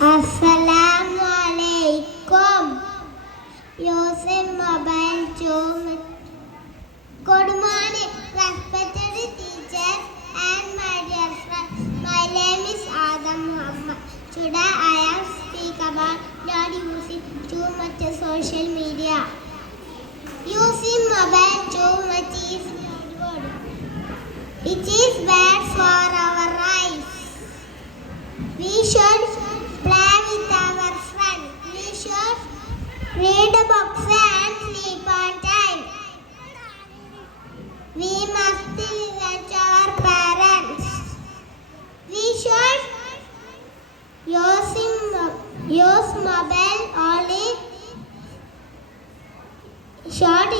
Assalamu alaikum. Using mobile too. Good morning, respected teachers and my dear friends. My name is Adam Muhammad. Today I am speak about not using too much social media. Using mobile too much is not good. It is bad for our eyes. We should play with our friends. We should read books and sleep on time. We must listen to our parents. We should use mobile only short